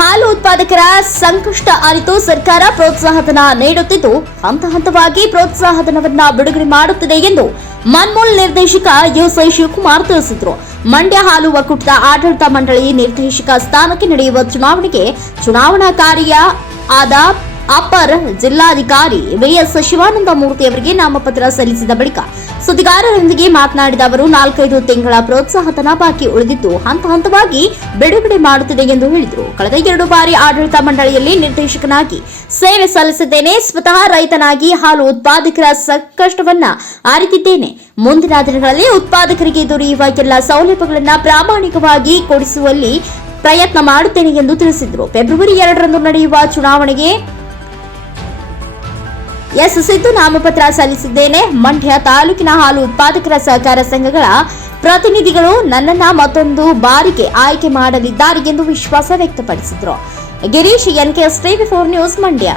ಹಾಲು ಉತ್ಪಾದಕರ ಸಂಕಷ್ಟ ಅರಿತು ಸರ್ಕಾರ ಪ್ರೋತ್ಸಾಹಧನ ನೀಡುತ್ತಿದ್ದು, ಹಂತ ಹಂತವಾಗಿ ಪ್ರೋತ್ಸಾಹಧನವನ್ನ ಬಿಡುಗಡೆ ಮಾಡುತ್ತಿದೆ ಎಂದು ಮನ್ಮೂಲ್ ನಿರ್ದೇಶಕ ಯುಸೈ ಶಿವಕುಮಾರ್ ತಿಳಿಸಿದರು. ಮಂಡ್ಯ ಹಾಲು ಒಕ್ಕೂಟದ ಆಡಳಿತ ಮಂಡಳಿ ನಿರ್ದೇಶಕ ಸ್ಥಾನಕ್ಕೆ ನಡೆಯುವ ಚುನಾವಣೆಗೆ ಚುನಾವಣಾ ಕಾರ್ಯ ಆದ ಅಪರ್ ಜಿಲ್ಲಾಧಿಕಾರಿ ವಿಎಸ್ ಶಿವಾನಂದ ಮೂರ್ತಿ ಅವರಿಗೆ ನಾಮಪತ್ರ ಸಲ್ಲಿಸಿದ ಬಳಿಕ ಸುದ್ದಿಗಾರರೊಂದಿಗೆ ಮಾತನಾಡಿದ ಅವರು, ನಾಲ್ಕೈದು ತಿಂಗಳ ಪ್ರೋತ್ಸಾಹಧನ ಬಾಕಿ ಉಳಿದಿದ್ದು, ಹಂತ ಹಂತವಾಗಿ ಬಿಡುಗಡೆ ಮಾಡುತ್ತಿದೆ ಎಂದು ಹೇಳಿದರು. ಕಳೆದ ಎರಡು ಬಾರಿ ಆಡಳಿತ ಮಂಡಳಿಯಲ್ಲಿ ನಿರ್ದೇಶಕನಾಗಿ ಸೇವೆ ಸಲ್ಲಿಸಿದ್ದೇನೆ. ಸ್ವತಃ ರೈತನಾಗಿ ಹಾಲು ಉತ್ಪಾದಕರ ಸಂಕಷ್ಟವನ್ನ ಅರಿತಿದ್ದೇನೆ ಮುಂದಿನ ದಿನಗಳಲ್ಲಿ ಉತ್ಪಾದಕರಿಗೆ ದೊರೆಯುವ ಎಲ್ಲ ಸೌಲಭ್ಯಗಳನ್ನು ಪ್ರಾಮಾಣಿಕವಾಗಿ ಕೊಡಿಸುವಲ್ಲಿ ಪ್ರಯತ್ನ ಮಾಡುತ್ತೇನೆ ಎಂದು ತಿಳಿಸಿದರು. ಫೆಬ್ರವರಿ ಎರಡರಂದು ನಡೆಯುವ ಚುನಾವಣೆಗೆ ಎಸ್ ಸಿದ್ದು ನಾಮಪತ್ರ ಸಲ್ಲಿಸಿದ್ದೇನೆ. ಮಂಡ್ಯ ತಾಲೂಕಿನ ಹಾಲು ಉತ್ಪಾದಕರ ಸಹಕಾರ ಸಂಘಗಳ ಪ್ರತಿನಿಧಿಗಳು ನನ್ನನ್ನ ಮತ್ತೊಂದು ಬಾರಿಗೆ ಆಯ್ಕೆ ಮಾಡಲಿದ್ದಾರೆ ಎಂದು ವಿಶ್ವಾಸ ವ್ಯಕ್ತಪಡಿಸಿದರು. Girish NKS TV four news Mandya.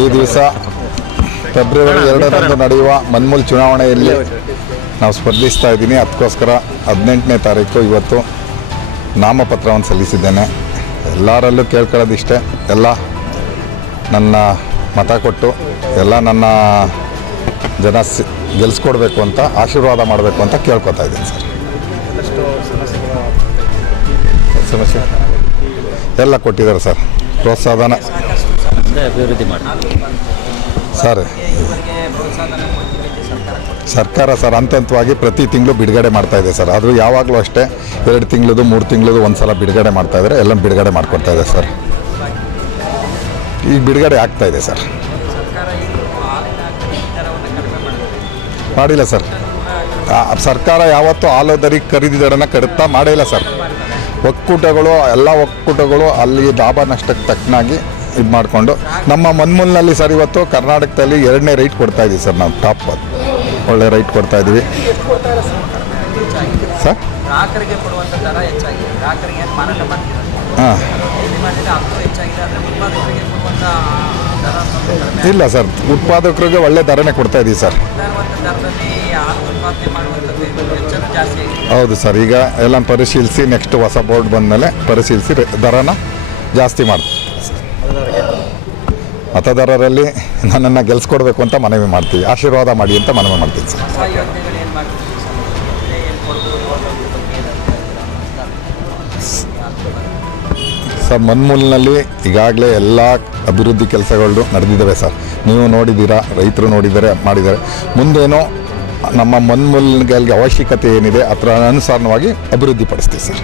ಈ ದಿವಸ ಫೆಬ್ರವರಿ ಎರಡರಂದು ನಡೆಯುವ ಮನ್ಮೂಲ್ ಚುನಾವಣೆಯಲ್ಲಿ ನಾವು ಸ್ಪರ್ಧಿಸ್ತಾ ಇದ್ದೀನಿ. ಅದಕ್ಕೋಸ್ಕರ ಹದಿನೆಂಟನೇ ತಾರೀಕು ಇವತ್ತು ನಾಮಪತ್ರವನ್ನು ಸಲ್ಲಿಸಿದ್ದೇನೆ. ಎಲ್ಲರಲ್ಲೂ ಕೇಳ್ಕೊಳ್ಳೋದಿಷ್ಟೇ. ಎಲ್ಲ ನನ್ನ ಮತ ಕೊಟ್ಟು ಎಲ್ಲ ನನ್ನ ಜನ ಸಿ ಗೆಲ್ಸ್ಕೊಡ್ಬೇಕು ಅಂತ ಆಶೀರ್ವಾದ ಮಾಡಬೇಕು ಅಂತ ಕೇಳ್ಕೊತಾ ಇದ್ದೀನಿ ಸರ್. ಸಮಸ್ಯೆ? ಎಲ್ಲ ಕೊಟ್ಟಿದ್ದಾರೆ ಸರ್. ಪ್ರೋತ್ಸಾಹನ. ಅಭಿವೃದ್ಧಿ ಮಾಡಿ ಸರ್. ಸರ್ಕಾರ ಸರ್ ಹಂತ ಹಂತವಾಗಿ ಪ್ರತಿ ತಿಂಗಳು ಬಿಡುಗಡೆ ಮಾಡ್ತಾ ಇದೆ ಸರ್. ಅದು ಯಾವಾಗಲೂ ಅಷ್ಟೇ ಎರಡು ತಿಂಗಳದು, ಮೂರು ತಿಂಗಳದು ಒಂದು ಸಲ ಬಿಡುಗಡೆ ಮಾಡ್ತಾ ಇದ್ದಾರೆ ಎಲ್ಲ ಬಿಡುಗಡೆ ಮಾಡ್ಕೊಡ್ತಾ ಇದೆ ಸರ್. ಈಗ ಬಿಡುಗಡೆ ಆಗ್ತಾ ಇದೆ ಸರ್. ಮಾಡಿಲ್ಲ ಸರ್. ಸರ್ಕಾರ ಯಾವತ್ತೂ ಹಾಲು ದರಿ ಖರೀದಿ ದರನ ಕಡಿತ ಮಾಡಿಲ್ಲ ಸರ್. ಒಕ್ಕೂಟಗಳು, ಎಲ್ಲ ಒಕ್ಕೂಟಗಳು ಅಲ್ಲಿ ಲಾಭ ನಷ್ಟಕ್ಕೆ ತಕ್ಕನಾಗಿ ಇದು ಮಾಡಿಕೊಂಡು. ನಮ್ಮ ಮನ್ಮೂಲ್ನಲ್ಲಿ ಸರ್ ಇವತ್ತು ಕರ್ನಾಟಕದಲ್ಲಿ ಎರಡನೇ ರೈಟ್ ಕೊಡ್ತಾ ಇದ್ದೀವಿ ಸರ್ ನಾವು ಟಾಪ್ ಒಳ್ಳೆ ರೈಟ್ ಕೊಡ್ತಾ ಇದ್ದೀವಿ ಸರ್? ಹಾಂ. ಇಲ್ಲಿ ಸರ್ ಉತ್ಪಾದಕರಿಗೆ ಒಳ್ಳೆ ದರನೇ ಕೊಡ್ತಾ ಇದ್ದೀವಿ ಸರ್. ಹೌದು ಸರ್ ಈಗ ಎಲ್ಲ ಪರಿಶೀಲಿಸಿ ನೆಕ್ಸ್ಟ್ ಹೊಸ ಬೋರ್ಡ್ ಬಂದಮೇಲೆ ಪರಿಶೀಲಿಸಿ ದರನ ಜಾಸ್ತಿ ಮಾಡಿ ಮತದಾರರಲ್ಲಿ ನನ್ನನ್ನು ಗೆಲ್ಸ್ಕೊಡ್ಬೇಕು ಅಂತ ಮನವಿ ಮಾಡ್ತೀವಿ. ಆಶೀರ್ವಾದ ಮಾಡಿ ಅಂತ ಮನವಿ ಮಾಡ್ತೀನಿ ಸರ್. ಸರ್? ಮನ್ಮೂಲಿನಲ್ಲಿ ಈಗಾಗಲೇ ಎಲ್ಲ ಅಭಿವೃದ್ಧಿ ಕೆಲಸಗಳು ನಡೆದಿದ್ದಾವೆ ಸರ್. ನೀವು ನೋಡಿದ್ದೀರಾ ರೈತರು ನೋಡಿದರೆ ಮಾಡಿದ್ದಾರೆ. ಮುಂದೇನೋ ನಮ್ಮ ಮನ್ಮೂಲಿಗೆ ಅವಶ್ಯಕತೆ ಏನಿದೆ ಅದರ ಅನುಸಾರವಾಗಿ ಅಭಿವೃದ್ಧಿ ಪಡಿಸ್ತೀವಿ ಸರ್.